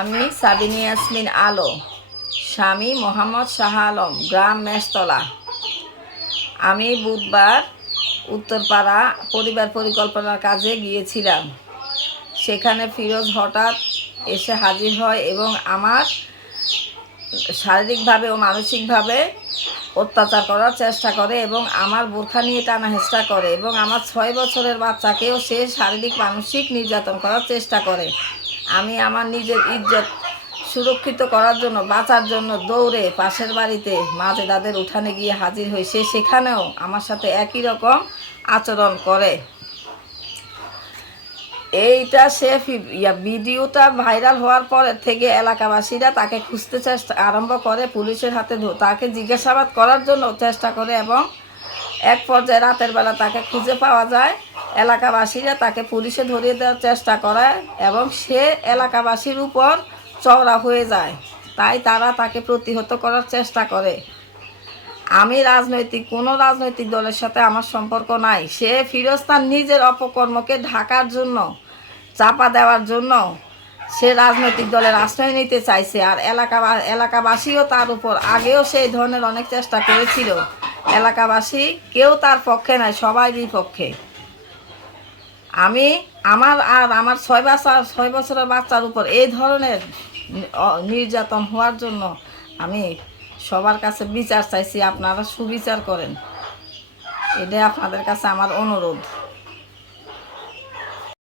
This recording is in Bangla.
আমি সাবিনী ইয়াসমিন আলো, স্বামী মোহাম্মদ শাহ আলম, গ্রাম মেষতলা। আমি বুধবার উত্তরপাড়া পরিবার পরিকল্পনার কাজে গিয়েছিলাম। সেখানে ফিরোজ হঠাৎ এসে হাজির হয় এবং আমার শারীরিকভাবে ও মানসিকভাবে অত্যাচার করার চেষ্টা করে এবং আমার বোরখা নিয়ে টানাহেঁচড়া করে এবং আমার 6 বছরের বাচ্চাকেও সে শারীরিক মানসিক নির্যাতন করার চেষ্টা করে। আমি আমার নিজের ইজ্জত সুরক্ষিত করার জন্য, বাঁচার জন্য দৌড়ে পাশের বাড়িতে মাজেদাদের উঠানে গিয়ে হাজির হই। সে সেখানেও আমার সাথে একই রকম আচরণ করে। এইটা ভিডিওটা ভাইরাল হওয়ার পর থেকে এলাকাবাসীরা তাকে খুঁজতে আরম্ভ করে, পুলিশের হাতে তাকে জিজ্ঞাসাবাদ করার জন্য চেষ্টা করে এবং এক পর্যায়ে রাতের বেলা তাকে খুঁজে পাওয়া যায়। এলাকাবাসীরা তাকে পুলিশে ধরিয়ে দেওয়ার চেষ্টা করে এবং সে এলাকাবাসীর উপর চওড়া হয়ে যায়, তাই তারা তাকে প্রতিহত করার চেষ্টা করে। আমি কোনো রাজনৈতিক দলের সাথে আমার সম্পর্ক নাই। সে ফিরোজ তার নিজের অপকর্মকে ঢাকার জন্য, চাপা দেওয়ার জন্য সে রাজনৈতিক দলের আশ্রয় নিতে চাইছে। আর এলাকাবাসীও তার উপর আগেও সেই ধরনের অনেক চেষ্টা করেছিল। এলাকাবাসী কেউ তার পক্ষে নাই, সবাই বিপক্ষে। আমার 6 বছরের বাচ্চার উপর এই ধরনের নির্যাতন হওয়ার জন্য আমি সবার কাছে বিচার চাইছি। আপনারা সুবিচার করেন, এটাই আপনাদের কাছে আমার অনুরোধ।